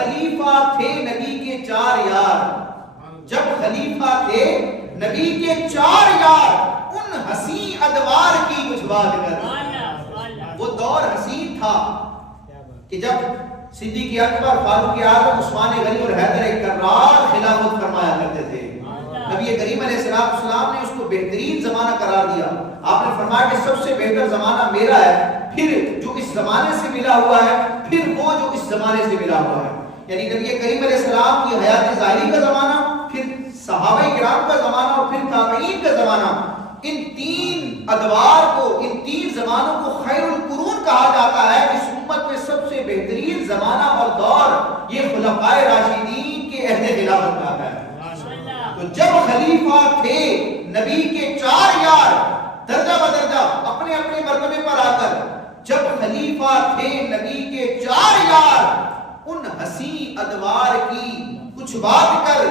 خلیفہ تھے نبی کے 4 یار، جب خلیفہ تھے نبی کے 4 یار، ان حسین ادوار کی کچھ بات کر۔ وہ دور حسین تھا کہ جب صدیق اکبر، فاروق اعظم، عثمان غنی اور حیدر کرار خلافت فرمایا کرتے تھے۔ نبی کریم علیہ السلام نے اس کو بہترین زمانہ قرار دیا۔ آپ نے فرمایا کہ سب سے بہتر زمانہ میرا ہے، پھر جو اس زمانے سے ملا ہوا ہے، پھر وہ جو اس زمانے سے ملا ہوا ہے۔ یعنی نبی کریم علیہ السلام کی حیات ظاہری کا زمانہ، پھر صحابہ کرام کا زمانہ اور پھر تابعین کا زمانہ، ان 3 ادوار کو، ان 3 زمانوں کو خیر القرون کہا جاتا ہے۔ اس امت میں سب سے بہترین زمانہ اور دور یہ خلفائے راشدین کے عہد خلافت کا ہے۔ تو جب خلیفہ تھے نبی کے 4 یار، درجہ بدرجہ اپنے اپنے مرتبے پر آ کر، جب خلیفہ تھے نبی کے 4 یار، ان حسین ادوار کی کچھ بات کر